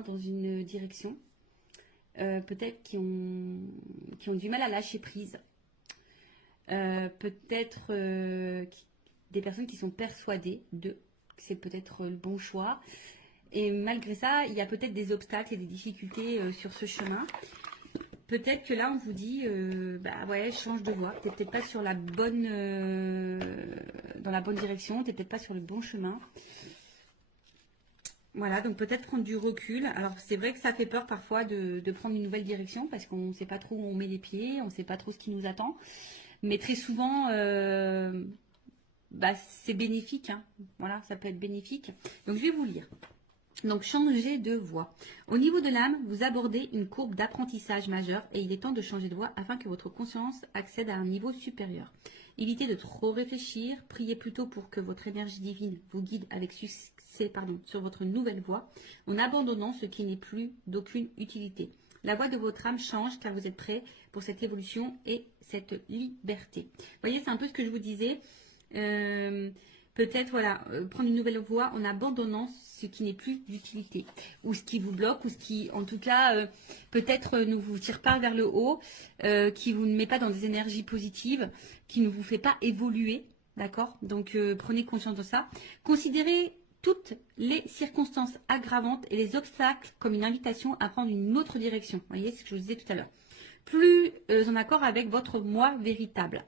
hein, dans une direction. Peut-être qui ont du mal à lâcher prise. Peut-être des personnes qui sont persuadées que c'est peut-être le bon choix. Et malgré ça, il y a peut-être des obstacles et des difficultés sur ce chemin. Peut-être que là, on vous dit, bah ouais, change de voie. T'es peut-être pas sur la bonne, dans la bonne direction. T'es peut-être pas sur le bon chemin. Voilà, donc peut-être prendre du recul. Alors c'est vrai que ça fait peur parfois de prendre une nouvelle direction parce qu'on ne sait pas trop où on met les pieds, on ne sait pas trop ce qui nous attend. Mais très souvent, bah, c'est bénéfique, hein. Voilà, ça peut être bénéfique. Donc je vais vous lire. Donc, changer de voie. Au niveau de l'âme, vous abordez une courbe d'apprentissage majeur et il est temps de changer de voie afin que votre conscience accède à un niveau supérieur. Évitez de trop réfléchir, priez plutôt pour que votre énergie divine vous guide avec succès sur votre nouvelle voie en abandonnant ce qui n'est plus d'aucune utilité. La voie de votre âme change car vous êtes prêt pour cette évolution et cette liberté. Vous voyez, c'est un peu ce que je vous disais. Peut-être voilà, prendre une nouvelle voie en abandonnant ce qui n'est plus d'utilité ou ce qui vous bloque ou ce qui en tout cas peut-être ne vous tire pas vers le haut, qui vous ne met pas dans des énergies positives, qui ne vous fait pas évoluer, d'accord? Donc prenez conscience de ça. Considérez toutes les circonstances aggravantes et les obstacles comme une invitation à prendre une autre direction. Vous voyez ce que je vous disais tout à l'heure. Plus en accord avec votre moi véritable.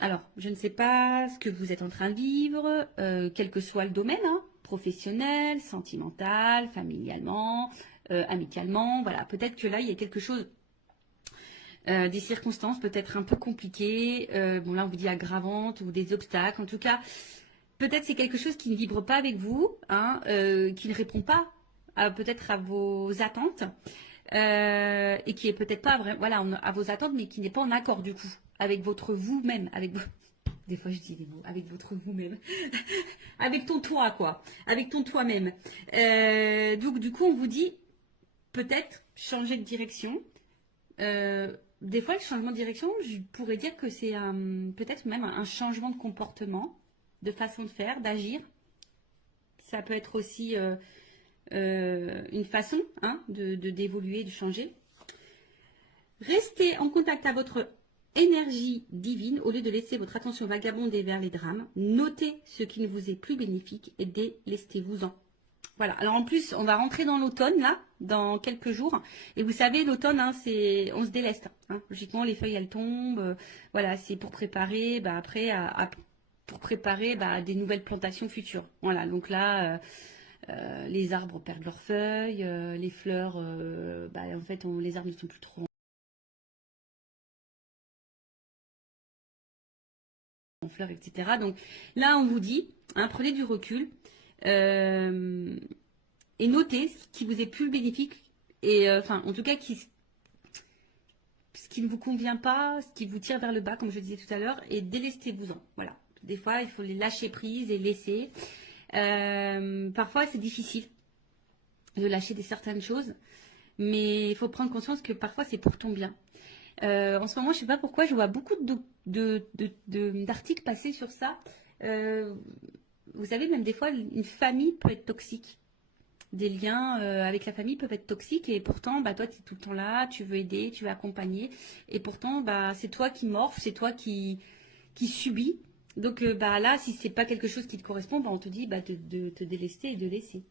Alors, je ne sais pas ce que vous êtes en train de vivre, quel que soit le domaine, hein, professionnel, sentimental, familialement, amicalement. Voilà, peut-être que là, il y a quelque chose, des circonstances peut-être un peu compliquées. Bon, là, on vous dit aggravantes ou des obstacles. En tout cas, peut-être c'est quelque chose qui ne vibre pas avec vous, hein, qui ne répond pas peut-être à vos attentes. Et qui est peut-être pas voilà, à vos attentes, mais qui n'est pas en accord du coup avec votre vous-même, des fois je dis des mots, avec votre vous-même, avec ton toi quoi, avec ton toi-même. Donc du coup on vous dit peut-être changer de direction. Des fois le changement de direction, je pourrais dire que c'est peut-être même un changement de comportement, de façon de faire, d'agir. Ça peut être aussi une façon hein, d'évoluer, de changer. Restez en contact avec votre énergie divine au lieu de laisser votre attention vagabonder vers les drames. Notez ce qui ne vous est plus bénéfique et délestez-vous-en. Voilà, alors en plus, on va rentrer dans l'automne, là, dans quelques jours. Et vous savez, l'automne, hein, on se déleste. Hein. Logiquement, les feuilles, elles tombent. Voilà, c'est pour préparer, bah, après, pour préparer bah, des nouvelles plantations futures. Voilà, donc là... les arbres perdent leurs feuilles, les fleurs, bah, en fait, les arbres ne sont plus trop en fleurs, etc. Donc là, on vous dit, hein, prenez du recul et notez ce qui vous est plus bénéfique et, enfin, en tout cas, ce qui ne vous convient pas, ce qui vous tire vers le bas, comme je disais tout à l'heure, et délestez-vous-en. Voilà. Des fois, il faut les lâcher prise et laisser. Parfois, c'est difficile de lâcher certaines choses, mais il faut prendre conscience que parfois, c'est pour ton bien. En ce moment, je ne sais pas pourquoi, je vois beaucoup d'articles passer sur ça. Vous savez, même des fois, une famille peut être toxique. Des liens avec la famille peuvent être toxiques et pourtant, bah, toi, tu es tout le temps là, tu veux aider, tu veux accompagner. Et pourtant, bah, c'est toi qui morphes, c'est toi qui subis. Donc bah, là, si c'est pas quelque chose qui te correspond, bah, on te dit bah, de te délester et de laisser.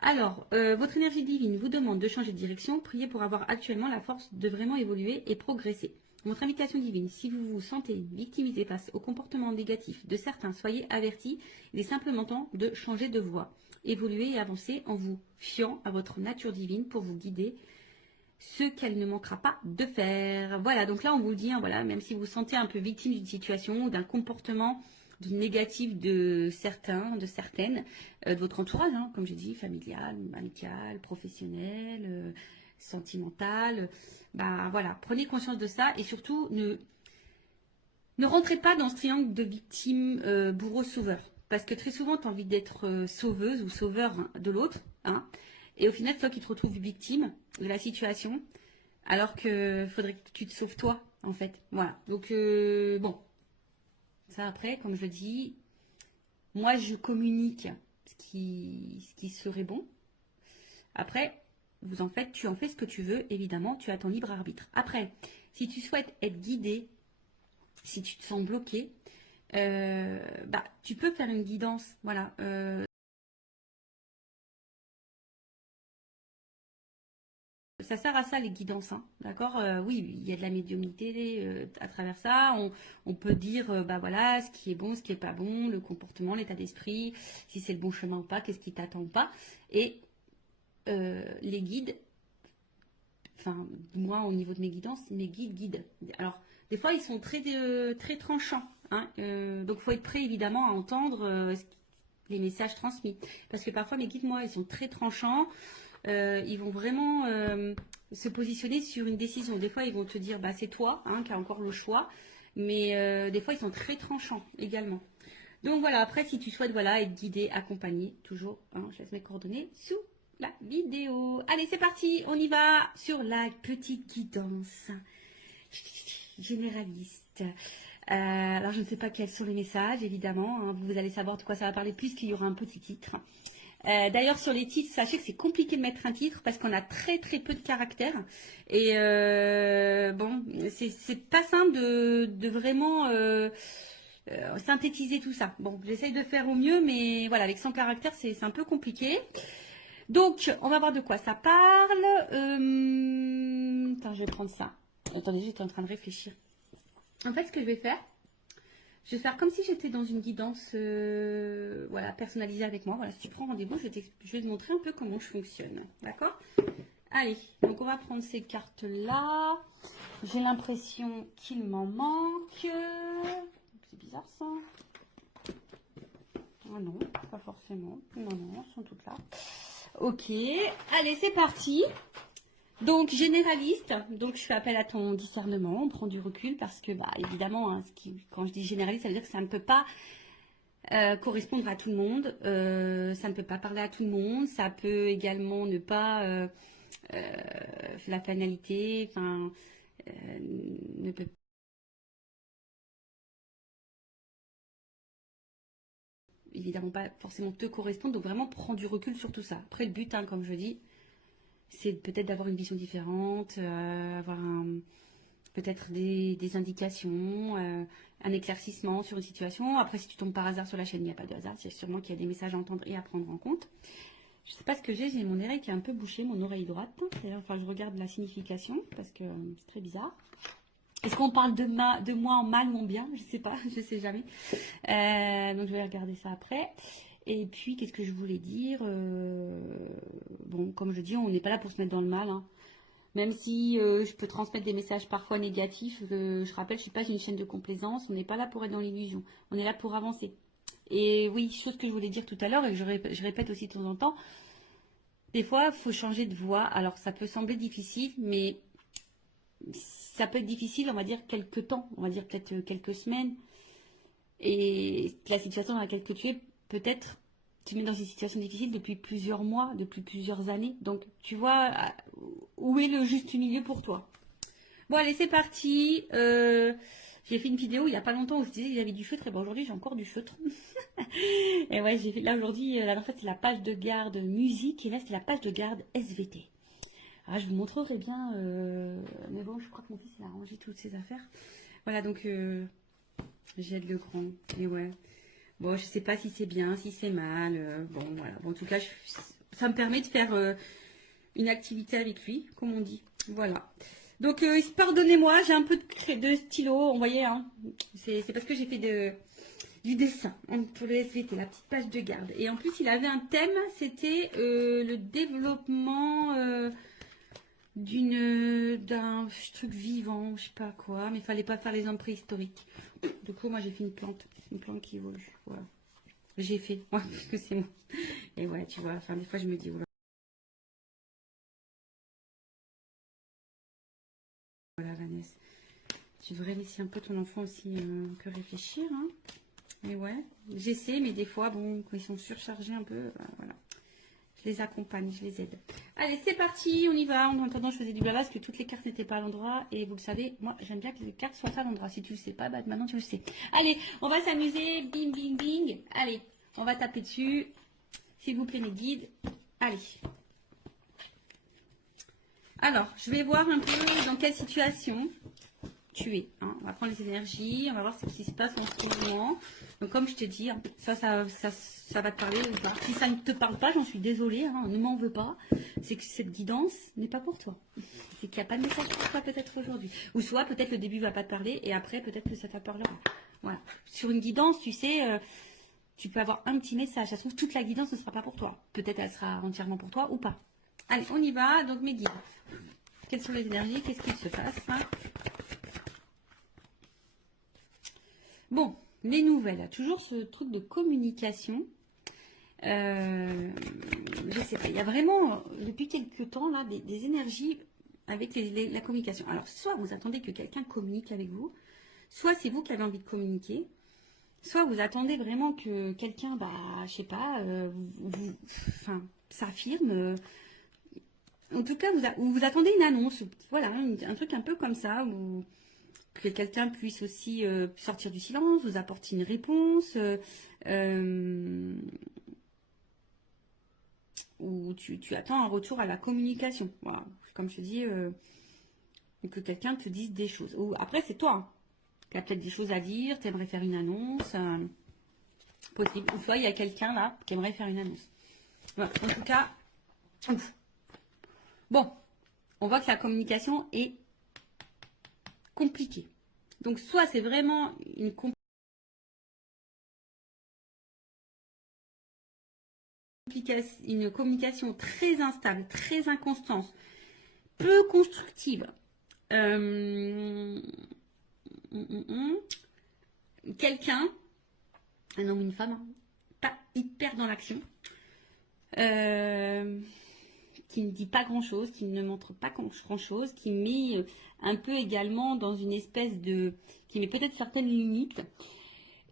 Alors, votre énergie divine vous demande de changer de direction. Priez pour avoir actuellement la force de vraiment évoluer et progresser. Votre invitation divine, si vous vous sentez victimisé face au comportement négatif de certains, soyez avertis. Il est simplement temps de changer de voie. Évoluer et avancer en vous fiant à votre nature divine pour vous guider ce qu'elle ne manquera pas de faire. Voilà, donc là on vous dit, hein, voilà, même si vous vous sentez un peu victime d'une situation ou d'un comportement négatif de certains, de certaines, de votre entourage, hein, comme j'ai dit, familial, amical, professionnel, sentimental, bah voilà, prenez conscience de ça et surtout ne rentrez pas dans ce triangle de victime, bourreau, sauveur. Parce que très souvent, tu as envie d'être sauveuse ou sauveur hein, de l'autre. Hein, et au final, toi qui te retrouves victime de la situation, alors que faudrait que tu te sauves toi, en fait. Voilà. Donc, bon. Ça, après, comme je le dis, moi, je communique ce qui serait bon. Après, tu en fais ce que tu veux, évidemment, tu as ton libre arbitre. Après, si tu souhaites être guidé, si tu te sens bloqué, tu peux faire une guidance, voilà. Ça sert à ça les guidances, hein, d'accord. Oui, il y a de la médiumnité à travers ça. On peut dire, voilà, ce qui est bon, ce qui est pas bon, le comportement, l'état d'esprit, si c'est le bon chemin ou pas, qu'est-ce qui t'attend pas. Et les guides, enfin, moi au niveau de mes guidances, mes guides guident. Alors, des fois, ils sont très tranchants, hein, donc il faut être prêt évidemment à entendre les messages transmis. Parce que parfois, mes guides, moi, ils sont très tranchants. Ils vont vraiment se positionner sur une décision. Des fois, ils vont te dire, c'est toi hein, qui as encore le choix. Mais des fois, ils sont très tranchants également. Donc voilà, après, si tu souhaites être guidé, accompagné, toujours, hein, je laisse mes coordonnées sous la vidéo. Allez, c'est parti, on y va sur la petite guidance généraliste. Alors, je ne sais pas quels sont les messages, évidemment. Hein, vous allez savoir de quoi ça va parler puisqu'il y aura un petit titre. D'ailleurs, sur les titres, sachez que c'est compliqué de mettre un titre parce qu'on a très peu de caractères. Et c'est pas simple de vraiment synthétiser tout ça. Bon, j'essaye de faire au mieux, mais voilà, avec 100 caractères, c'est un peu compliqué. Donc, on va voir de quoi ça parle. Attends, je vais prendre ça. Attendez, j'étais en train de réfléchir. En fait, ce que je vais faire, je vais faire comme si j'étais dans une guidance personnalisée avec moi. Voilà, si tu prends rendez-vous, je vais te montrer un peu comment je fonctionne. D'accord? Allez, donc on va prendre ces cartes-là. J'ai l'impression qu'il m'en manque. C'est bizarre ça. Ah non, pas forcément. Non, elles sont toutes là. Ok, allez, c'est parti. Donc, généraliste, donc je fais appel à ton discernement, on prend du recul parce que, évidemment, hein, quand je dis généraliste, ça veut dire que ça ne peut pas correspondre à tout le monde, ça ne peut pas parler à tout le monde, ça peut également ne pas la finalité, ne peut évidemment pas forcément te correspondre, donc vraiment prends du recul sur tout ça. Après, le but, hein, comme je dis, c'est peut-être d'avoir une vision différente, avoir peut-être des indications, un éclaircissement sur une situation. Après, si tu tombes par hasard sur la chaîne, il n'y a pas de hasard. C'est sûrement qu'il y a des messages à entendre et à prendre en compte. Je ne sais pas ce que j'ai mon oreille qui est un peu bouchée, mon oreille droite. D'ailleurs, je regarde la signification parce que c'est très bizarre. Est-ce qu'on parle de moi en mal ou en bien? Je ne sais pas, je ne sais jamais. Donc, je vais regarder ça après. Et puis, qu'est-ce que je voulais dire? Bon, comme je dis, on n'est pas là pour se mettre dans le mal. Hein. Même si je peux transmettre des messages parfois négatifs, je rappelle, je ne suis pas une chaîne de complaisance, on n'est pas là pour être dans l'illusion, on est là pour avancer. Et oui, chose que je voulais dire tout à l'heure et que je répète aussi de temps en temps, des fois, il faut changer de voie. Alors, ça peut sembler difficile, mais ça peut être difficile, on va dire, quelques temps, on va dire peut-être quelques semaines. Et la situation dans laquelle tu es, peut-être, tu mets dans une situation difficile depuis plusieurs mois, depuis plusieurs années. Donc, tu vois, où est le juste milieu pour toi? Bon, allez, c'est parti. J'ai fait une vidéo il n'y a pas longtemps où je disais que j'avais du feutre. Et bon, aujourd'hui, j'ai encore du feutre. Et ouais, j'ai fait là aujourd'hui, en fait, c'est la page de garde musique. Et là, c'est la page de garde SVT. Alors, je vous montrerai bien. Mais bon, je crois que mon fils, il a rangé toutes ses affaires. Voilà, donc, j'aide le grand. Et ouais. Bon, je sais pas si c'est bien, si c'est mal. Bon, voilà. Bon, en tout cas, ça me permet de faire une activité avec lui, comme on dit. Voilà. Donc, pardonnez-moi, j'ai un peu de stylo, on voyait, hein. C'est parce que j'ai fait du dessin pour le SVT, la petite page de garde. Et en plus, il avait un thème, c'était le développement d'un truc vivant, je sais pas quoi, mais il fallait pas faire les hommes préhistoriques. Du coup, moi, j'ai fait une plante qui évolue. Voilà. J'ai fait, ouais, parce que c'est moi. Et ouais, tu vois, des fois, je me dis, voilà, Vanessa. Tu devrais laisser un peu ton enfant aussi que réfléchir. Hein. Mais ouais, j'essaie, mais des fois, bon, quand ils sont surchargés un peu, voilà. Je les accompagne, je les aide. Allez, c'est parti, on y va. En attendant, je faisais du blabla parce que toutes les cartes n'étaient pas à l'endroit. Et vous le savez, moi, j'aime bien que les cartes soient à l'endroit. Si tu le sais pas, maintenant tu le sais. Allez, on va s'amuser. Bing, bing, bing. Allez, on va taper dessus. S'il vous plaît, mes guides. Allez. Alors, je vais voir un peu dans quelle situation tu es. Hein. On va prendre les énergies, on va voir ce qui se passe en ce moment. Donc, comme je t'ai dit, hein, ça va te parler ou pas. Si ça ne te parle pas, j'en suis désolée, hein, ne m'en veux pas. C'est que cette guidance n'est pas pour toi. C'est qu'il n'y a pas de message pour toi peut-être aujourd'hui. Ou soit peut-être le début ne va pas te parler et après peut-être que ça t'apparlera. Voilà. Sur une guidance, tu sais, tu peux avoir un petit message. Ça se trouve, toute la guidance ne sera pas pour toi. Peut-être elle sera entièrement pour toi ou pas. Allez, on y va. Donc, mes guides. Quelles sont les énergies? Qu'est-ce qu'il se passe? Bon, les nouvelles. Toujours ce truc de communication. Je sais pas. Il y a vraiment, depuis quelques temps, là, des énergies avec la communication. Alors, soit vous attendez que quelqu'un communique avec vous, soit c'est vous qui avez envie de communiquer, soit vous attendez vraiment que quelqu'un, bah, je sais pas, enfin, s'affirme. En tout cas, vous attendez une annonce, voilà, un truc un peu comme ça, où que quelqu'un puisse aussi sortir du silence, vous apporter une réponse, euh, ou tu attends un retour à la communication. Voilà. Comme je te dis, que quelqu'un te dise des choses. Ou après, c'est toi, hein. Tu as peut-être des choses à dire, tu aimerais faire une annonce, possible. Ou soit il y a quelqu'un là qui aimerait faire une annonce. Voilà. En tout cas, ouf. Bon, on voit que la communication est compliquée. Donc, soit c'est vraiment une communication très instable, très inconstante, peu constructive. Quelqu'un, un homme, une femme, hein, pas hyper dans l'action, qui ne dit pas grand-chose, qui ne montre pas grand-chose, qui met un peu également dans une espèce de... qui met peut-être certaines limites.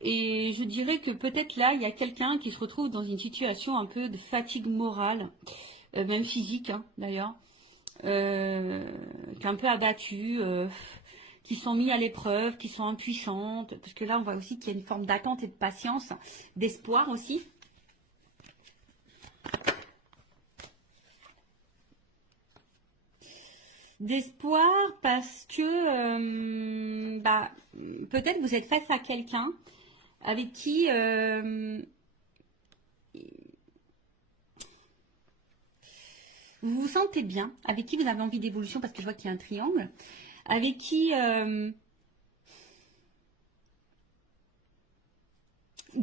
Et je dirais que peut-être là, il y a quelqu'un qui se retrouve dans une situation un peu de fatigue morale, même physique hein, d'ailleurs, qui est un peu abattue, qui sont mis à l'épreuve, qui sont impuissantes, parce que là on voit aussi qu'il y a une forme d'attente et de patience, d'espoir aussi. D'espoir parce que bah, peut-être vous êtes face à quelqu'un avec qui vous vous sentez bien, avec qui vous avez envie d'évolution, parce que je vois qu'il y a un triangle, avec qui,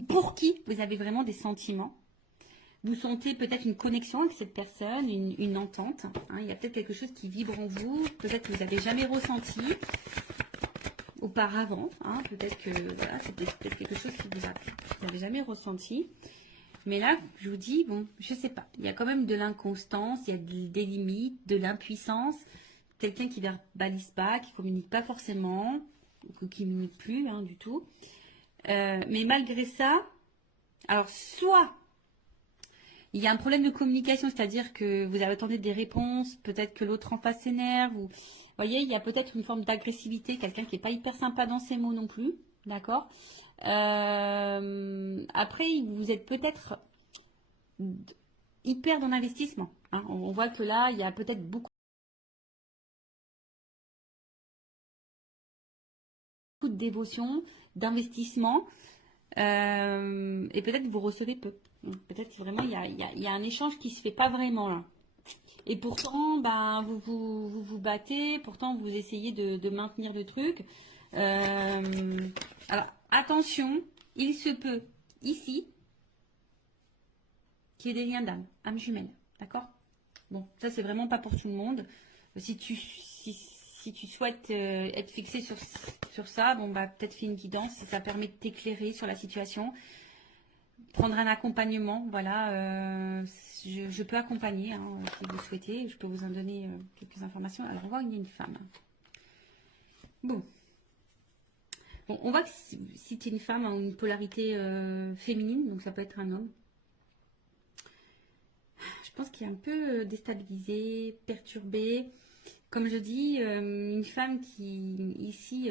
pour qui vous avez vraiment des sentiments. Vous sentez peut-être une connexion avec cette personne, une entente. Hein, il y a peut-être quelque chose qui vibre en vous, peut-être que vous n'avez jamais ressenti auparavant. Hein, peut-être que voilà, c'est peut-être quelque chose que vous n'avez jamais ressenti. Mais là, je vous dis, bon, je sais pas. Il y a quand même de l'inconstance, il y a des limites, de l'impuissance. Quelqu'un qui ne verbalise pas, qui ne communique pas forcément, ou qui ne communique plus hein, du tout. Mais malgré ça, alors soit il y a un problème de communication, c'est-à-dire que vous attendez des réponses, peut-être que l'autre en face s'énerve, ou vous voyez, il y a peut-être une forme d'agressivité, quelqu'un qui n'est pas hyper sympa dans ses mots non plus, d'accord. Après, vous êtes peut-être hyper dans l'investissement. Hein. On voit que là, il y a peut-être beaucoup de dévotion, d'investissement, et peut-être que vous recevez peu. Peut-être vraiment il y a un échange qui se fait pas vraiment là. Et pourtant, ben, vous battez, pourtant vous essayez de maintenir le truc. Alors, attention, il se peut ici qu'il y ait des liens d'âme, âme jumelle. D'accord? Bon, ça c'est vraiment pas pour tout le monde. Si tu souhaites être fixé sur ça, bon bah peut-être fais une guidance si ça permet de t'éclairer sur la situation. Prendre un accompagnement, voilà, je peux accompagner hein, si vous souhaitez, je peux vous en donner quelques informations. Alors on voit qu'il y a une femme. Bon, on voit que si tu es une femme en une polarité féminine, donc ça peut être un homme. Je pense qu'il est un peu déstabilisé, perturbé. Comme je dis, une femme qui ici,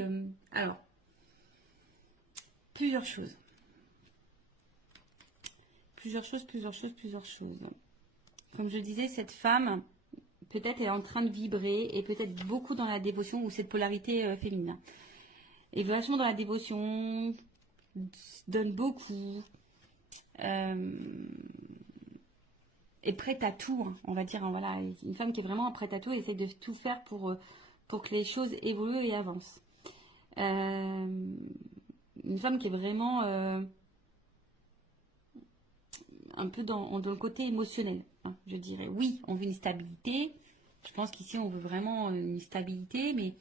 alors plusieurs choses. Plusieurs choses. Comme je disais, cette femme peut-être est en train de vibrer et peut-être beaucoup dans la dévotion ou cette polarité féminine. Et vachement dans la dévotion, donne beaucoup, est prête à tout, hein, on va dire. Hein, voilà, une femme qui est vraiment prête à tout et essaie de tout faire pour que les choses évoluent et avancent. Une femme qui est vraiment un peu dans le côté émotionnel, hein, je dirais. Oui, on veut une stabilité. Je pense qu'ici, on veut vraiment une stabilité, mais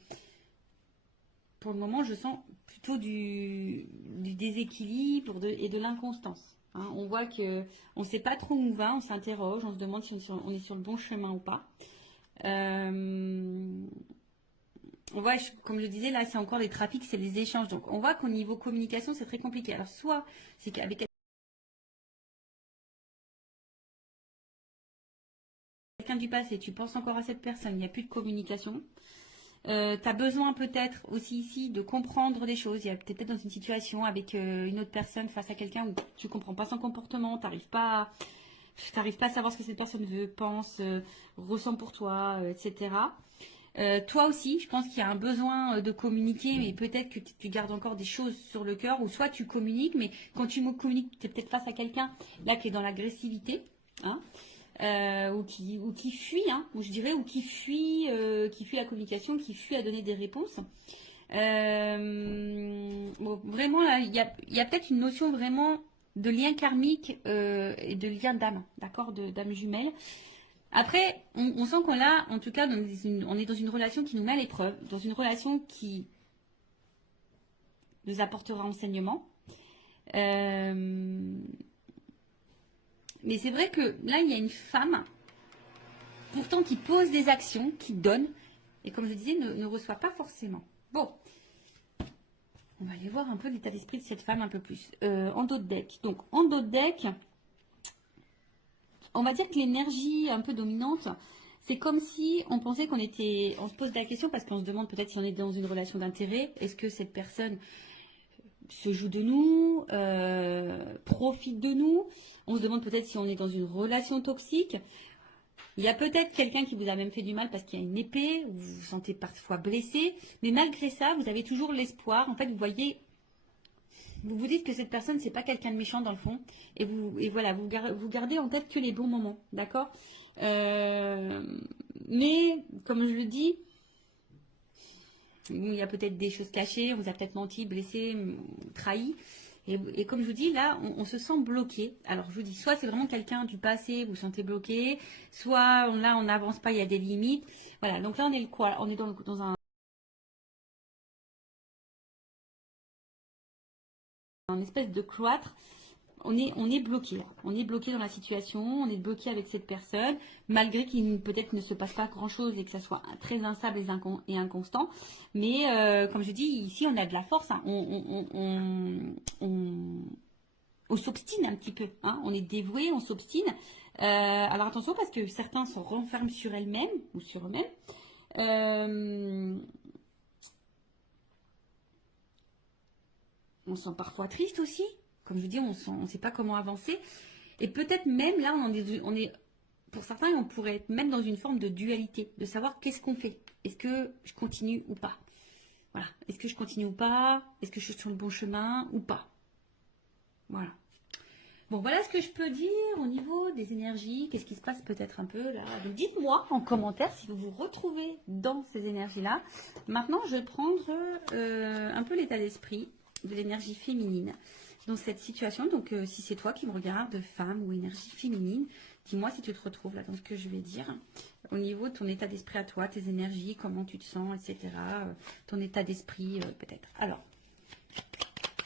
pour le moment, je sens plutôt du déséquilibre et de l'inconstance. Hein. On voit que on ne sait pas trop où on va, on s'interroge, on se demande si on est sur le bon chemin ou pas. On voit, comme je disais, là, c'est encore les trafics, c'est les échanges. Donc, on voit qu'au niveau communication, c'est très compliqué. Alors, soit c'est qu'avec quelqu'un du passé, tu penses encore à cette personne, il n'y a plus de communication. Tu as besoin peut-être aussi ici de comprendre des choses. Il y a peut-être dans une situation avec une autre personne face à quelqu'un où tu comprends pas son comportement, t'arrives pas à savoir ce que cette personne veut, pense, ressent pour toi, etc. Toi aussi, je pense qu'il y a un besoin de communiquer, mais peut-être que tu gardes encore des choses sur le cœur, ou soit tu communiques, mais quand tu communiques, tu es peut-être face à quelqu'un là qui est dans l'agressivité, hein, ou qui fuit, hein, ou je dirais, ou qui fuit la communication, qui fuit à donner des réponses. Bon, vraiment, là, il y a peut-être une notion vraiment de lien karmique et de lien d'âme, d'accord, d'âme jumelle. Après, on sent qu'on l'a, en tout cas, on est dans une relation qui nous met à l'épreuve, dans une relation qui nous apportera enseignement. Mais c'est vrai que là, il y a une femme, pourtant qui pose des actions, qui donne, et comme je disais, ne reçoit pas forcément. Bon, on va aller voir un peu l'état d'esprit de cette femme un peu plus. En dos de deck. Donc, en dos de deck, on va dire que l'énergie un peu dominante, c'est comme si on pensait on se pose la question parce qu'on se demande peut-être si on est dans une relation d'intérêt. Est-ce que cette personne se joue de nous, profite de nous? On se demande peut-être si on est dans une relation toxique. Il y a peut-être quelqu'un qui vous a même fait du mal parce qu'il y a une épée, vous vous sentez parfois blessé, mais malgré ça, vous avez toujours l'espoir. En fait, vous voyez, vous vous dites que cette personne, c'est pas quelqu'un de méchant dans le fond, et voilà, vous gardez en tête que les bons moments, d'accord. Mais comme je le dis, il y a peut-être des choses cachées, on vous a peut-être menti, blessé, trahi. Et comme je vous dis, là, on se sent bloqué. Alors, je vous dis, soit c'est vraiment quelqu'un du passé, vous vous sentez bloqué, soit là, on n'avance pas, il y a des limites. Voilà, donc là, on est quoi? On est dans un espèce de cloître. On est bloqué là. On est bloqué dans la situation, on est bloqué avec cette personne, malgré qu'il peut-être ne se passe pas grand-chose et que ça soit très instable et inconstant. Mais comme je dis, ici, on a de la force. Hein. On s'obstine un petit peu. Hein. On est dévoué, on s'obstine. Alors attention, parce que certains se renferment sur elles-mêmes ou sur eux-mêmes. On se sent parfois triste aussi. Comme je vous dis, on ne sait pas comment avancer. Et peut-être même là, pour certains, on pourrait être même dans une forme de dualité, de savoir qu'est-ce qu'on fait. Est-ce que je continue ou pas? Voilà. Est-ce que je continue ou pas? Est-ce que je suis sur le bon chemin ou pas? Voilà. Bon, voilà ce que je peux dire au niveau des énergies. Qu'est-ce qui se passe peut-être un peu là? Donc dites-moi en commentaire si vous vous retrouvez dans ces énergies-là. Maintenant, je vais prendre un peu l'état d'esprit de l'énergie féminine dans cette situation. Donc si c'est toi qui me regardes, femme ou énergie féminine, dis-moi si tu te retrouves là dans ce que je vais dire. Au niveau de ton état d'esprit à toi, tes énergies, comment tu te sens, etc. Ton état d'esprit peut-être. Alors,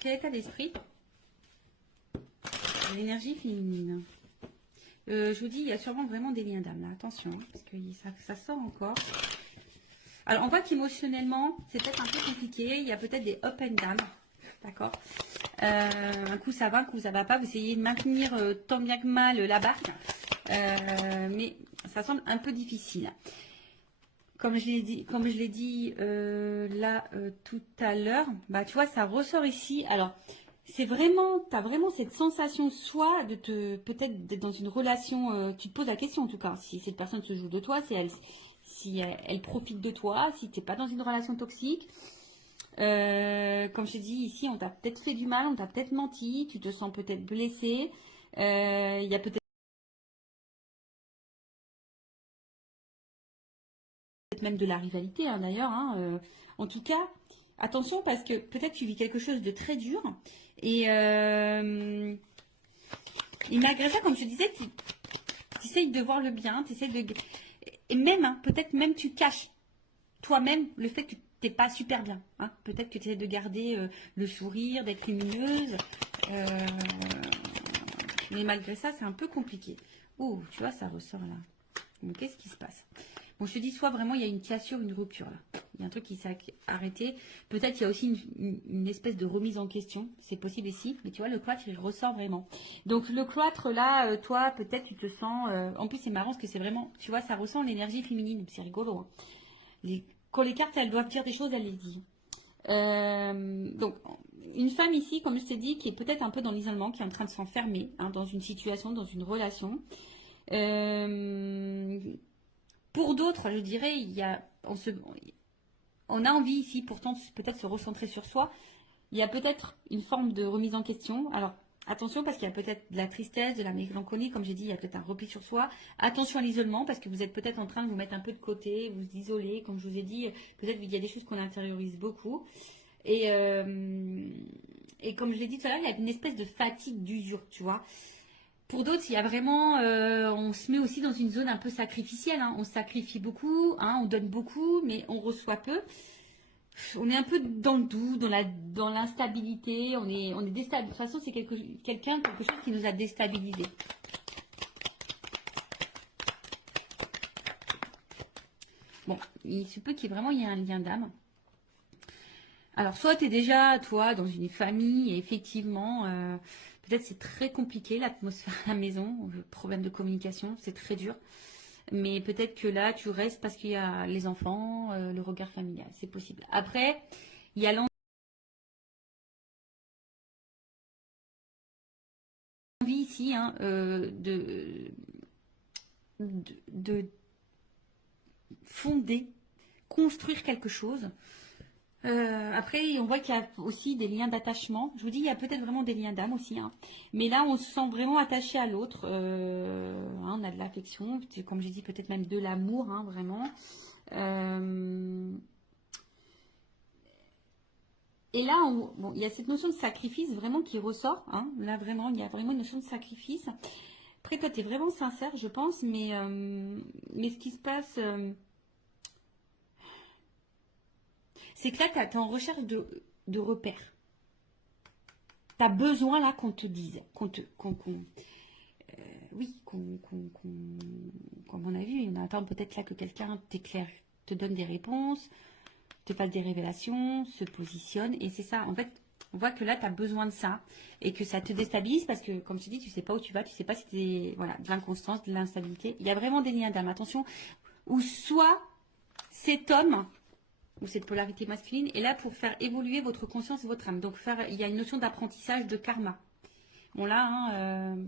quel état d'esprit? L'énergie féminine. Je vous dis, il y a sûrement vraiment des liens d'âme là. Attention, hein, parce que ça sort encore. Alors, on voit qu'émotionnellement, c'est peut-être un peu compliqué. Il y a peut-être des up and down. D'accord. Un coup ça va, un coup ça va pas. Vous essayez de maintenir tant bien que mal la barque. Mais ça semble un peu difficile. Comme je l'ai dit là tout à l'heure, bah tu vois, ça ressort ici. Alors, c'est vraiment, tu as vraiment cette sensation, soit de te, peut-être d'être dans une relation, tu te poses la question en tout cas, si cette personne se joue de toi, si elle profite de toi, si tu n'es pas dans une relation toxique. Comme je t'ai dit ici, on t'a peut-être fait du mal, on t'a peut-être menti, tu te sens peut-être blessé. Il y a peut-être même de la rivalité hein, d'ailleurs. Hein, en tout cas, attention parce que peut-être tu vis quelque chose de très dur. Et malgré ça, comme je te disais, tu essayes de voir le bien, tu essayes de... Et même, hein, peut-être même tu caches toi-même le fait que tu n'es pas super bien. Hein. Peut-être que tu essaies de garder le sourire, d'être lumineuse. Euh, mais malgré ça, c'est un peu compliqué. Oh, tu vois, ça ressort là. Donc, qu'est-ce qui se passe? Bon, je te dis, soit vraiment il y a une cassure, une rupture là. Il y a un truc qui s'est arrêté. Peut-être il y a aussi une espèce de remise en question. C'est possible ici. Mais tu vois, le cloître, il ressort vraiment. Donc, le cloître là, toi, peut-être tu te sens. En plus, c'est marrant parce que c'est vraiment. Tu vois, ça ressent l'énergie féminine. C'est rigolo. Hein. Quand les cartes, elles doivent dire des choses, elles les disent. Donc, une femme ici, comme je t'ai dit, qui est peut-être un peu dans l'isolement, qui est en train de s'enfermer hein, dans une situation, dans une relation. Euh, pour d'autres, je dirais, on a envie ici, pourtant, peut-être se recentrer sur soi. Il y a peut-être une forme de remise en question. Alors, attention parce qu'il y a peut-être de la tristesse, de la mélancolie, comme j'ai dit, il y a peut-être un repli sur soi. Attention à l'isolement parce que vous êtes peut-être en train de vous mettre un peu de côté, vous isoler, comme je vous ai dit, peut-être qu'il y a des choses qu'on intériorise beaucoup. Et, euh, et comme je l'ai dit tout à l'heure, il y a une espèce de fatigue, d'usure, tu vois. Pour d'autres, il y a vraiment, on se met aussi dans une zone un peu sacrificielle. Hein. On sacrifie beaucoup, hein, on donne beaucoup, mais on reçoit peu. On est un peu dans le doux, dans l'instabilité. On est déstabilisé. De toute façon, c'est quelque chose qui nous a déstabilisés. Bon, il se peut qu'il y ait vraiment il y ait un lien d'âme. Alors, soit tu es déjà, toi, dans une famille, et effectivement, peut-être c'est très compliqué l'atmosphère à la maison, le problème de communication, c'est très dur. Mais peut-être que là, tu restes parce qu'il y a les enfants, le regard familial, c'est possible. Après, il y a l'envie ici hein, de fonder, construire quelque chose. Après, on voit qu'il y a aussi des liens d'attachement. Je vous dis, il y a peut-être vraiment des liens d'âme aussi. Hein. Mais là, on se sent vraiment attaché à l'autre. Hein, on a de l'affection, comme j'ai dit, peut-être même de l'amour, hein, vraiment. Euh, et là, bon, il y a cette notion de sacrifice vraiment qui ressort. Hein. Là, vraiment, il y a vraiment une notion de sacrifice. Après, toi, tu es vraiment sincère, je pense. Mais ce qui se passe, c'est que là, tu es en recherche de repères. Tu as besoin là qu'on te dise, oui, comme on a vu, on attend peut-être là que quelqu'un t'éclaire, te donne des réponses, te fasse des révélations, se positionne. Et c'est ça, en fait, on voit que là, tu as besoin de ça et que ça te déstabilise parce que, comme je te dis, tu sais pas où tu vas, tu sais pas si tu voilà, de l'inconstance, de l'instabilité. Il y a vraiment des liens d'âme, attention, ou soit cet homme ou cette polarité masculine est là pour faire évoluer votre conscience et votre âme. Donc, il y a une notion d'apprentissage de karma. Bon, là, hein,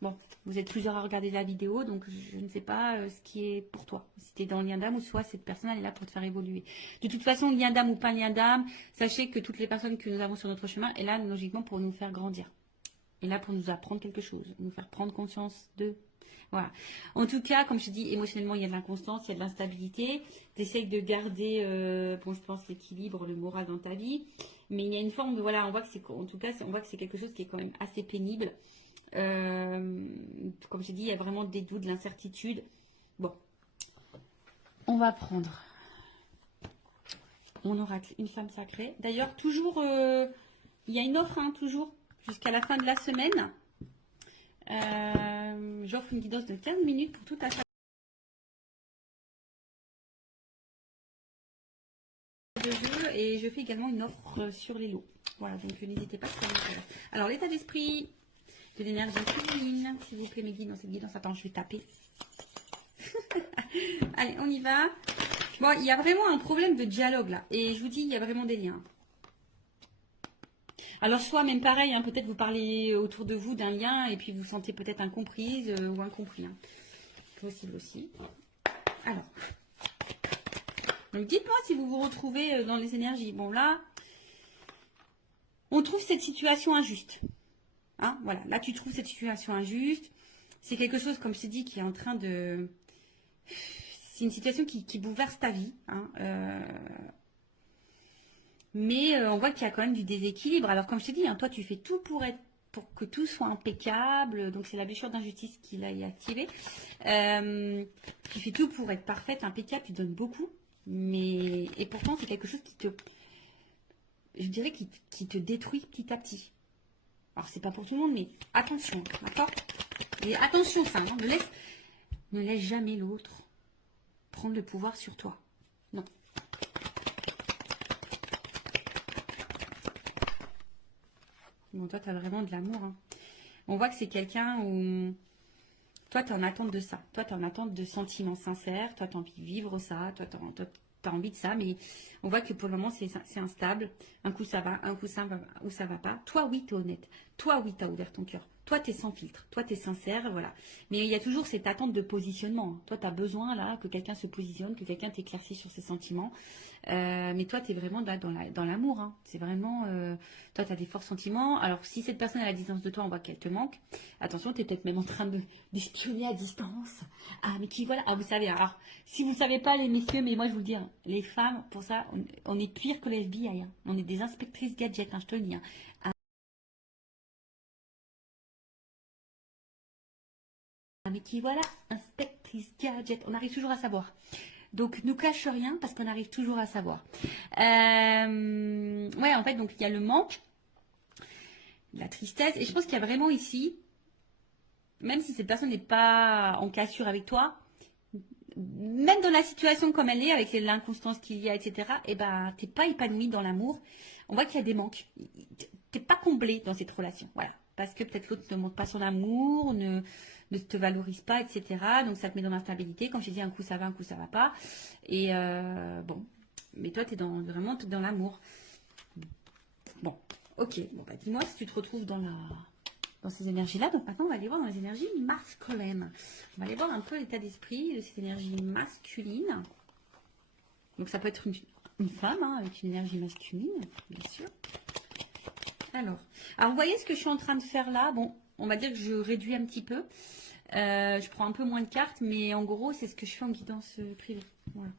bon, vous êtes plusieurs à regarder la vidéo, donc je ne sais pas ce qui est pour toi. Si tu es dans le lien d'âme ou soit cette personne elle est là pour te faire évoluer. De toute façon, lien d'âme ou pas lien d'âme, sachez que toutes les personnes que nous avons sur notre chemin est là logiquement pour nous faire grandir. Et là pour nous apprendre quelque chose, nous faire prendre conscience de... Voilà. En tout cas, comme je dis, émotionnellement, il y a de l'inconstance, il y a de l'instabilité. Tu essayes de garder, bon, je pense, l'équilibre, le moral dans ta vie. Mais il y a une forme de, voilà, on voit que c'est, en tout cas, on voit que c'est quelque chose qui est quand même assez pénible. Comme je dis, il y a vraiment des doutes, de l'incertitude. Bon, on va prendre mon oracle, une femme sacrée. D'ailleurs, toujours, il y a une offre, hein, toujours, jusqu'à la fin de la semaine. J'offre une guidance de 15 minutes pour tout achat de jeu et je fais également une offre sur les lots. Voilà, donc n'hésitez pas si ça vous intéresse. Alors, l'état d'esprit de l'énergie féminine, s'il vous plaît, mes guides dans cette guidance. Attends, je vais taper. Allez, on y va. Bon, il y a vraiment un problème de dialogue là. Et je vous dis, il y a vraiment des liens. Alors, soit même pareil, hein, peut-être vous parlez autour de vous d'un lien et puis vous sentez peut-être incomprise ou incompris. Hein. Possible aussi. Alors, donc dites-moi si vous vous retrouvez dans les énergies. Bon, là, on trouve cette situation injuste. Hein, voilà, là, tu trouves cette situation injuste. C'est quelque chose, comme je t'ai dit, qui est en train de... C'est une situation qui bouleverse ta vie. Hein, mais on voit qu'il y a quand même du déséquilibre. Alors, comme je t'ai dit, hein, toi, tu fais tout pour que tout soit impeccable. Donc, c'est la blessure d'injustice qui l'a activée. Tu fais tout pour être parfaite, impeccable. Tu donnes beaucoup. Et pourtant, c'est quelque chose je dirais, qui te détruit petit à petit. Alors, c'est pas pour tout le monde, mais attention, d'accord? Et attention, ça, hein, ne laisse jamais l'autre prendre le pouvoir sur toi. Non. Bon, toi, tu as vraiment de l'amour. Hein. On voit que c'est quelqu'un où... Toi, tu es en attente de ça. Toi, tu es en attente de sentiments sincères. Toi, tu as envie de vivre ça. Toi, tu as envie de ça. Mais on voit que pour le moment, c'est instable. Un coup, ça va. Un coup, ça va ou ça va pas. Toi, oui, tu es honnête. Toi, oui, tu as ouvert ton cœur. Toi, tu es sans filtre. Toi, tu es sincère. Voilà. Mais il y a toujours cette attente de positionnement. Hein. Toi, tu as besoin là que quelqu'un se positionne, que quelqu'un t'éclaircisse sur ses sentiments. Mais toi, tu es vraiment là dans l'amour. Hein. C'est vraiment... toi, tu as des forts sentiments. Alors, si cette personne est à la distance de toi, on voit qu'elle te manque. Attention, tu es peut-être même en train d'espionner à distance. Ah, mais qui voilà. Ah, vous savez, alors, si vous ne savez pas, les messieurs, mais moi, je vous le dis, hein, les femmes, pour ça, on est pire que les FBI. Hein. On est des inspectrices gadgets, hein, je te le dis. Hein. Ah, mais qui voilà, inspectrice gadget. On arrive toujours à savoir. Donc, nous cache rien parce qu'on arrive toujours à savoir. Ouais, en fait, donc il y a le manque, la tristesse. Et je pense qu'il y a vraiment ici, même si cette personne n'est pas en cassure avec toi, même dans la situation comme elle est, avec l'inconstance qu'il y a, etc., eh ben, t'es pas épanoui dans l'amour. On voit qu'il y a des manques. T'es pas comblé dans cette relation. Voilà. Parce que peut-être l'autre ne montre pas son amour, ne te valorise pas, etc. Donc ça te met dans l'instabilité. Comme je dis, un coup ça va, un coup ça va pas. Et bon. Mais toi, vraiment dans l'amour. Bon. Ok. Bon, bah, dis-moi si tu te retrouves dans ces énergies-là. Donc maintenant, on va aller voir dans les énergies masculines. On va aller voir un peu l'état d'esprit de cette énergie masculine. Donc ça peut être une femme hein, avec une énergie masculine, bien sûr. Alors, vous voyez ce que je suis en train de faire là? Bon, on va dire que je réduis un petit peu. Je prends un peu moins de cartes, mais en gros, c'est ce que je fais en guidance privée. Voilà.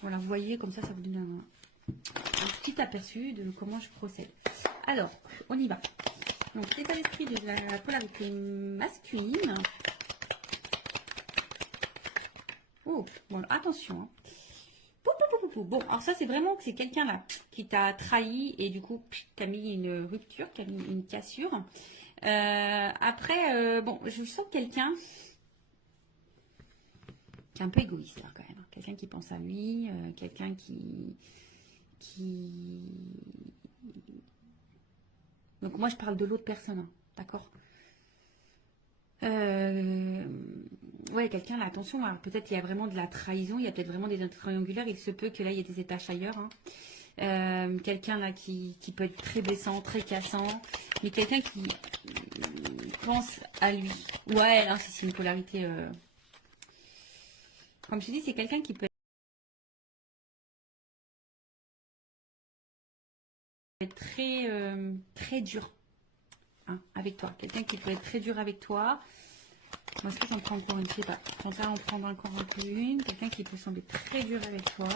Voilà, vous voyez, comme ça vous donne un petit aperçu de comment je procède. Alors, on y va. Donc, l'état d'esprit de la polarité masculine. Oh, bon, attention. Hein. Bon, alors ça, c'est vraiment que c'est quelqu'un là qui t'a trahi et du coup, qui a mis une rupture, qui a mis une cassure. Après, bon, je sens quelqu'un qui est un peu égoïste là, quand même. Hein. Quelqu'un qui pense à lui, quelqu'un qui... Donc moi, je parle de l'autre personne, hein, d'accord ouais, quelqu'un là, attention, peut-être il y a vraiment de la trahison, il y a peut-être vraiment des triangulaires, il se peut que là, il y ait des étages ailleurs. Hein. Quelqu'un là qui peut être très blessant, très cassant, mais quelqu'un qui pense à lui. Ouais, là, c'est une polarité. Comme je dis, c'est quelqu'un qui peut être très dur hein, avec toi. Quelqu'un qui peut être très dur avec toi. Moi, est-ce que j'en prends encore une? Je sais pas. Je pense à en prendre encore un peu une. Quelqu'un qui peut sembler très dur avec toi.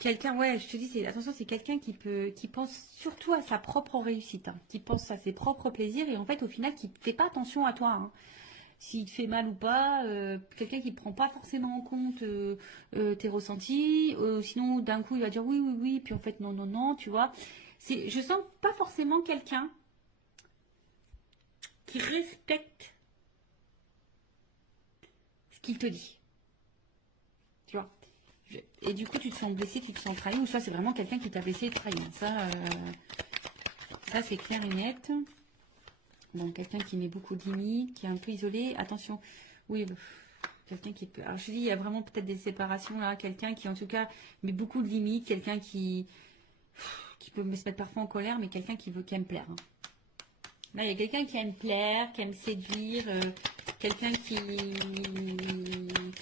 Quelqu'un, ouais, je te dis, attention, c'est quelqu'un qui pense surtout à sa propre réussite, hein, qui pense à ses propres plaisirs et en fait, au final, qui ne fait pas attention à toi. Hein. S'il te fait mal ou pas, quelqu'un qui ne prend pas forcément en compte tes ressentis, sinon d'un coup, il va dire oui, oui, oui, puis en fait, non, non, non, tu vois. Je sens pas forcément quelqu'un qui respecte ce qu'il te dit. Tu vois. Et du coup, tu te sens blessé, tu te sens trahi, ou soit c'est vraiment quelqu'un qui t'a blessé et trahi. Ça c'est clair et net. Bon, quelqu'un qui met beaucoup de limites, qui est un peu isolé. Attention, oui, quelqu'un qui peut... Alors, je dis, il y a vraiment peut-être des séparations là. Quelqu'un qui, en tout cas, met beaucoup de limites. Quelqu'un qui... qui peut me se mettre parfois en colère, mais quelqu'un qui aime plaire. Hein. Là, il y a quelqu'un qui aime plaire, qui aime séduire, quelqu'un qui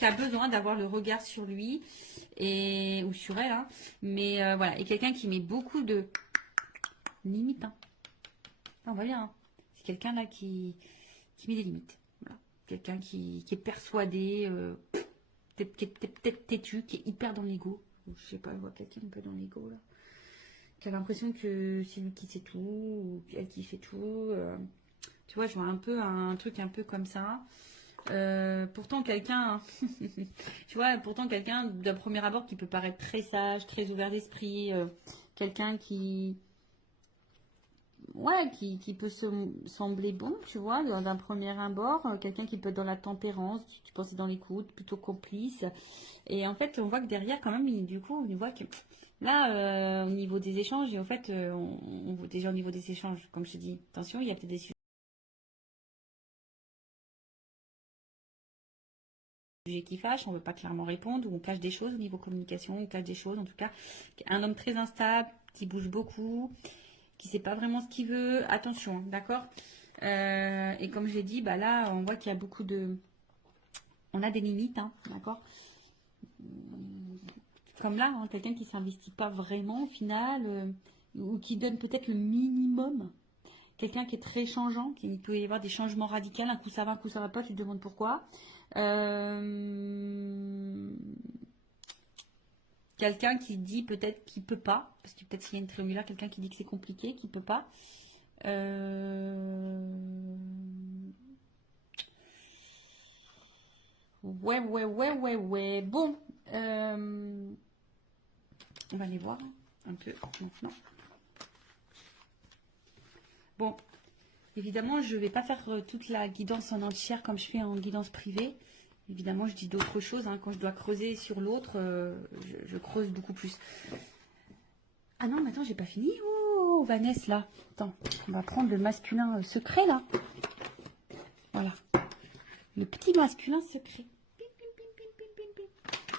a besoin d'avoir le regard sur lui ou sur elle. Hein. Mais voilà, et quelqu'un qui met beaucoup de limites. Hein. On va bien. Hein. C'est quelqu'un là qui met des limites. Voilà. Quelqu'un qui est persuadé, qui est peut-être têtu, qui est hyper dans l'ego. Je sais pas, je vois quelqu'un un peu dans l'ego là. Qui a l'impression que c'est lui qui sait tout, ou elle qui fait tout. Tu vois, je vois un peu un truc un peu comme ça. Pourtant, quelqu'un, tu vois, pourtant quelqu'un d'un premier abord qui peut paraître très sage, très ouvert d'esprit, quelqu'un ouais, qui peut sembler bon, tu vois, d'un premier abord, quelqu'un qui peut être dans la tempérance, qui pense dans l'écoute, plutôt complice. Et en fait, on voit que derrière, quand même, du coup, on voit que là, au niveau des échanges, et en fait, on voit déjà au niveau des échanges, comme je te dis, attention, il y a peut-être des sujets qui fâchent, on ne veut pas clairement répondre, ou on cache des choses au niveau communication, on cache des choses, en tout cas, un homme très instable, qui bouge beaucoup, qui ne sait pas vraiment ce qu'il veut, attention, hein, d'accord. Et comme j'ai dit, bah là, on voit qu'il y a beaucoup de... On a des limites, hein, d'accord. Comme là, hein, quelqu'un qui ne s'investit pas vraiment au final, ou qui donne peut-être le minimum. Quelqu'un qui est très changeant, qui peut y avoir des changements radicaux, un coup ça va, un coup ça va pas, tu te demandes pourquoi. Quelqu'un qui dit peut-être qu'il peut pas, parce que peut-être s'il y a une triangulaire, quelqu'un qui dit que c'est compliqué, qu'il peut pas. Ouais. Bon, on va aller voir un peu maintenant. Bon, évidemment, je ne vais pas faire toute la guidance en entière comme je fais en guidance privée. Évidemment, je dis d'autres choses. Hein. Quand je dois creuser sur l'autre, je creuse beaucoup plus. Ah non, mais attends, j'ai pas fini. Oh, Vanessa, là. Attends, on va prendre le masculin secret, là. Voilà. Le petit masculin secret.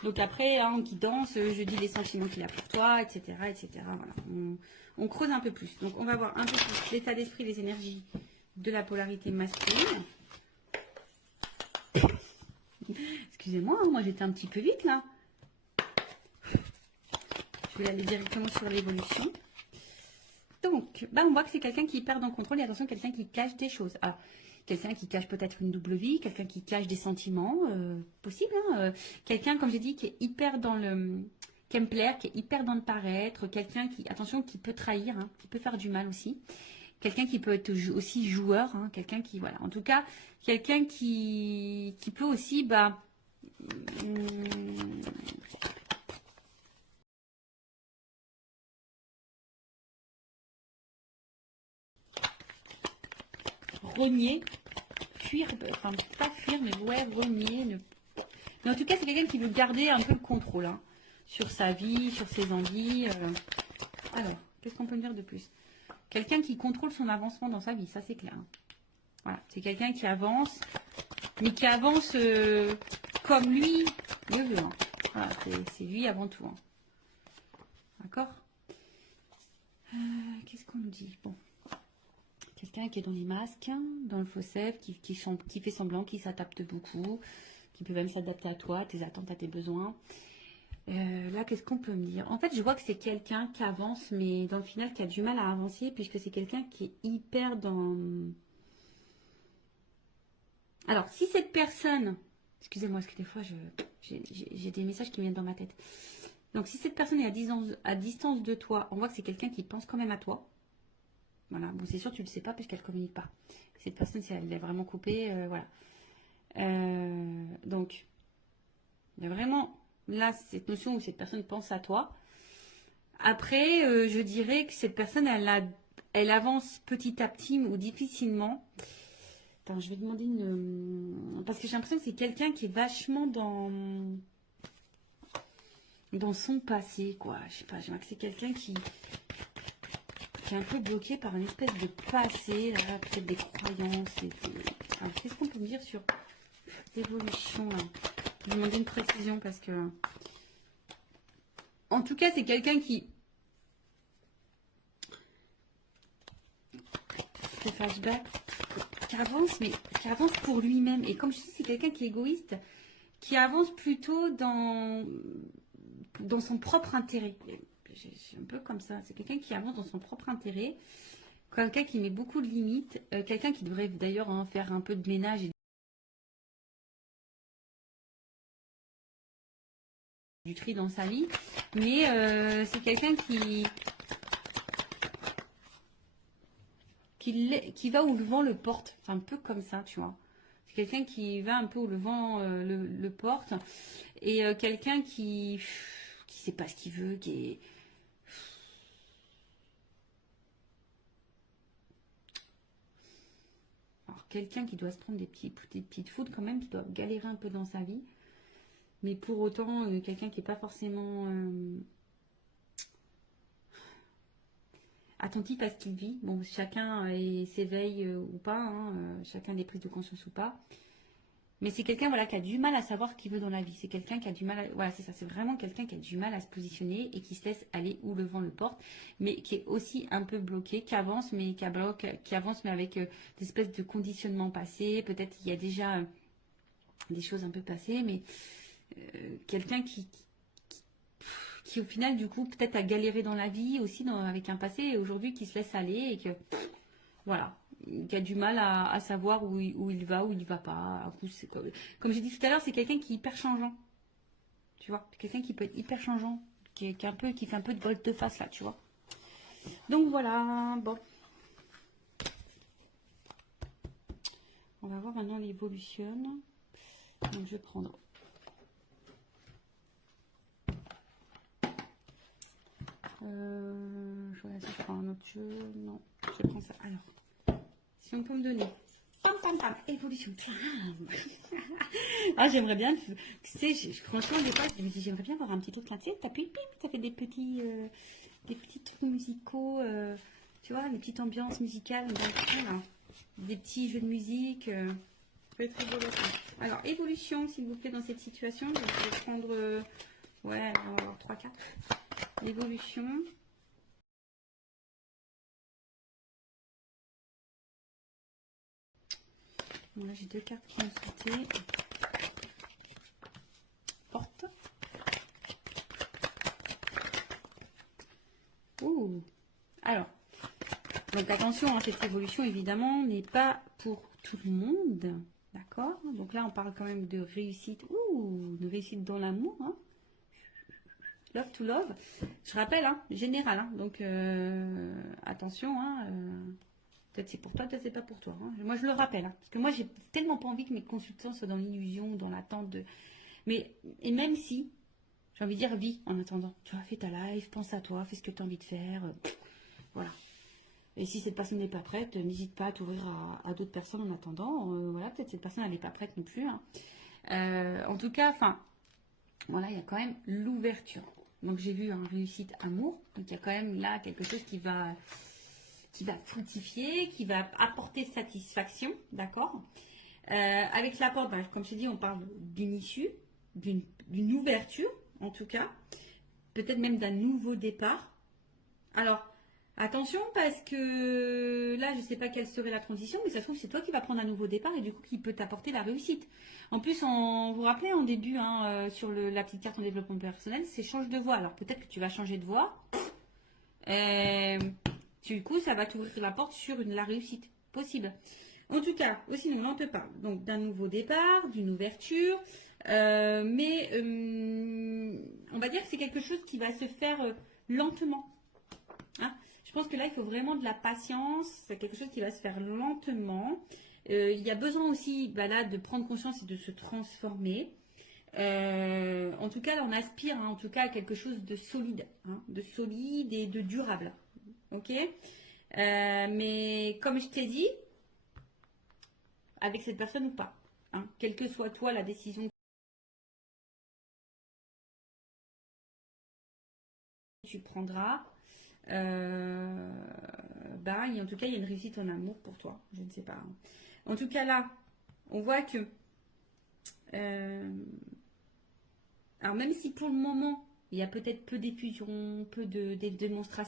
Donc après, hein, en guidance, je dis les sentiments qu'il a pour toi, etc. Voilà. On creuse un peu plus. Donc on va voir un peu plus l'état d'esprit, les énergies de la polarité masculine. Excusez-moi, hein, moi j'étais un petit peu vite là. Je vais aller directement sur l'évolution. Donc, bah, on voit que c'est quelqu'un qui perd en contrôle et attention, quelqu'un qui cache des choses. Alors, quelqu'un qui cache peut-être une double vie, quelqu'un qui cache des sentiments, possible. Hein, quelqu'un, comme j'ai dit, qui est hyper dans le... qui aime plaire, qui est hyper dans le paraître. Quelqu'un qui, attention, qui peut trahir, hein, qui peut faire du mal aussi. Quelqu'un qui peut être aussi joueur, hein, quelqu'un qui, voilà. En tout cas, quelqu'un qui peut aussi, bah... renier, fuir, enfin pas fuir, mais ouais, renier. Mais en tout cas, c'est quelqu'un qui veut garder un peu le contrôle hein, sur sa vie, sur ses envies. Alors, qu'est-ce qu'on peut me dire de plus? Quelqu'un qui contrôle son avancement dans sa vie, ça c'est clair. Hein. Voilà, c'est quelqu'un qui avance, mais qui avance comme lui le veut. Hein. Voilà, c'est lui avant tout. Hein. D'accord? Qu'est-ce qu'on nous dit? Bon. Quelqu'un qui est dans les masques, dans le faux self, qui fait semblant, qui s'adapte beaucoup, qui peut même s'adapter à toi, à tes attentes, à tes besoins. Là, qu'est-ce qu'on peut me dire? En fait, je vois que c'est quelqu'un qui avance, mais dans le final, qui a du mal à avancer, puisque c'est quelqu'un qui est hyper dans... Alors, si cette personne... Excusez-moi, parce que des fois, j'ai des messages qui viennent dans ma tête. Donc, si cette personne est à distance de toi, on voit que c'est quelqu'un qui pense quand même à toi. Voilà, bon, c'est sûr, tu ne le sais pas parce qu'elle ne communique pas. Cette personne, si elle est vraiment coupée, voilà. Donc, il y a vraiment là cette notion où cette personne pense à toi. Après, je dirais que cette personne, elle avance petit à petit ou difficilement. Attends, je vais demander une... Parce que j'ai l'impression que c'est quelqu'un qui est vachement dans son passé, quoi. Je sais pas, j'ai l'impression que c'est quelqu'un qui est un peu bloqué par une espèce de passé, là, peut-être des croyances. Alors, qu'est-ce qu'on peut me dire sur l'évolution, là? Je vais demander une précision parce que... En tout cas, c'est quelqu'un qui ce flashback, qui avance, mais qui avance pour lui-même. Et comme je dis, c'est quelqu'un qui est égoïste, qui avance plutôt dans son propre intérêt. Je suis un peu comme ça. C'est quelqu'un qui avance dans son propre intérêt, quelqu'un qui met beaucoup de limites, quelqu'un qui devrait d'ailleurs faire un peu de ménage et du tri dans sa vie. Mais c'est quelqu'un qui va où le vent le porte. C'est un peu comme ça, tu vois. C'est quelqu'un qui va un peu où le vent le porte. Et quelqu'un qui sait pas ce qu'il veut, qui est... Alors, quelqu'un qui doit se prendre des petites foudres quand même, qui doit galérer un peu dans sa vie. Mais pour autant, quelqu'un qui n'est pas forcément attentif à ce qu'il vit. Bon, chacun s'éveille ou pas, hein, chacun a des prises de conscience ou pas. Mais c'est quelqu'un voilà, qui a du mal à savoir ce qu'il veut dans la vie. C'est quelqu'un qui a du mal à... Voilà, c'est ça. C'est vraiment quelqu'un qui a du mal à se positionner et qui se laisse aller où le vent le porte, mais qui est aussi un peu bloqué, qui avance, mais qui avance, mais avec des espèces de conditionnements passés. Peut-être qu'il y a déjà des choses un peu passées, mais quelqu'un qui au final, du coup, peut-être a galéré dans la vie aussi avec un passé et aujourd'hui qui se laisse aller et que... Voilà, qui a du mal à savoir où il va, où il va pas. Comme j'ai dit tout à l'heure, c'est quelqu'un qui est hyper changeant. Tu vois, quelqu'un qui peut être hyper changeant, qui fait un peu de volte-face là, tu vois. Donc voilà, bon. On va voir maintenant l'évolution. Donc je vais prendre. Je vais essayer de prendre un autre jeu. Non, je prends ça. Alors, si on peut me donner. Pam, pam, pam, évolution. Ah, j'aimerais bien, tu sais, franchement, des fois, je me dis, j'aimerais bien avoir un petit truc là, tu sais, t'appuies, pim, ça fait des petits trucs musicaux, tu vois, des petites ambiances musicales, voilà. Des petits jeux de musique, ça peut être rigolo. Alors, évolution, s'il vous plaît, dans cette situation, je vais prendre, ouais, on va avoir 3-4. L'évolution. Bon, là, j'ai 2 cartes qui ont sauté. Porte. Ouh. Alors, donc attention, hein, cette évolution, évidemment, n'est pas pour tout le monde. D'accord? Donc là, on parle quand même de réussite. Ouh, de réussite dans l'amour. Hein. Love to love. Je rappelle, hein, général. Hein, donc, attention. Hein, peut-être c'est pour toi, peut-être c'est pas pour toi. Hein. Moi, je le rappelle. Hein, parce que moi, j'ai tellement pas envie que mes consultants soient dans l'illusion, dans l'attente de... Mais, et même si, j'ai envie de dire, vis en attendant. Tu vois, fais ta life, pense à toi, fais ce que tu as envie de faire. Voilà. Et si cette personne n'est pas prête, n'hésite pas à t'ouvrir à d'autres personnes en attendant. Voilà, peut-être cette personne n'est pas prête non plus. Hein. En tout cas, enfin, voilà, il y a quand même l'ouverture. Donc j'ai vu réussite amour. Donc il y a quand même là quelque chose qui va fructifier, qui va apporter satisfaction, d'accord. Avec la porte, comme je t'ai dit, on parle d'une issue, d'une ouverture, en tout cas. Peut-être même d'un nouveau départ. Alors, attention parce que là, je ne sais pas quelle serait la transition, mais ça se trouve, c'est toi qui vas prendre un nouveau départ et du coup, qui peut t'apporter la réussite. En plus, vous vous rappelez en début, sur la petite carte en développement personnel, c'est change de voie. Alors, peut-être que tu vas changer de voie. Du coup, ça va t'ouvrir la porte sur la réussite possible. En tout cas, aussi, on te parle donc d'un nouveau départ, d'une ouverture, mais on va dire que c'est quelque chose qui va se faire lentement. Hein. Je pense que là, il faut vraiment de la patience. C'est quelque chose qui va se faire lentement. Il y a besoin aussi là, de prendre conscience et de se transformer. En tout cas, là, on aspire en tout cas à quelque chose de solide, de solide et de durable. Ok. Mais comme je t'ai dit, avec cette personne ou pas, quelle que soit toi la décision que tu prendras, en tout cas, il y a une réussite en amour pour toi. Je ne sais pas. En tout cas, là, on voit que, alors même si pour le moment, il y a peut-être peu d'effusion, peu de démonstration,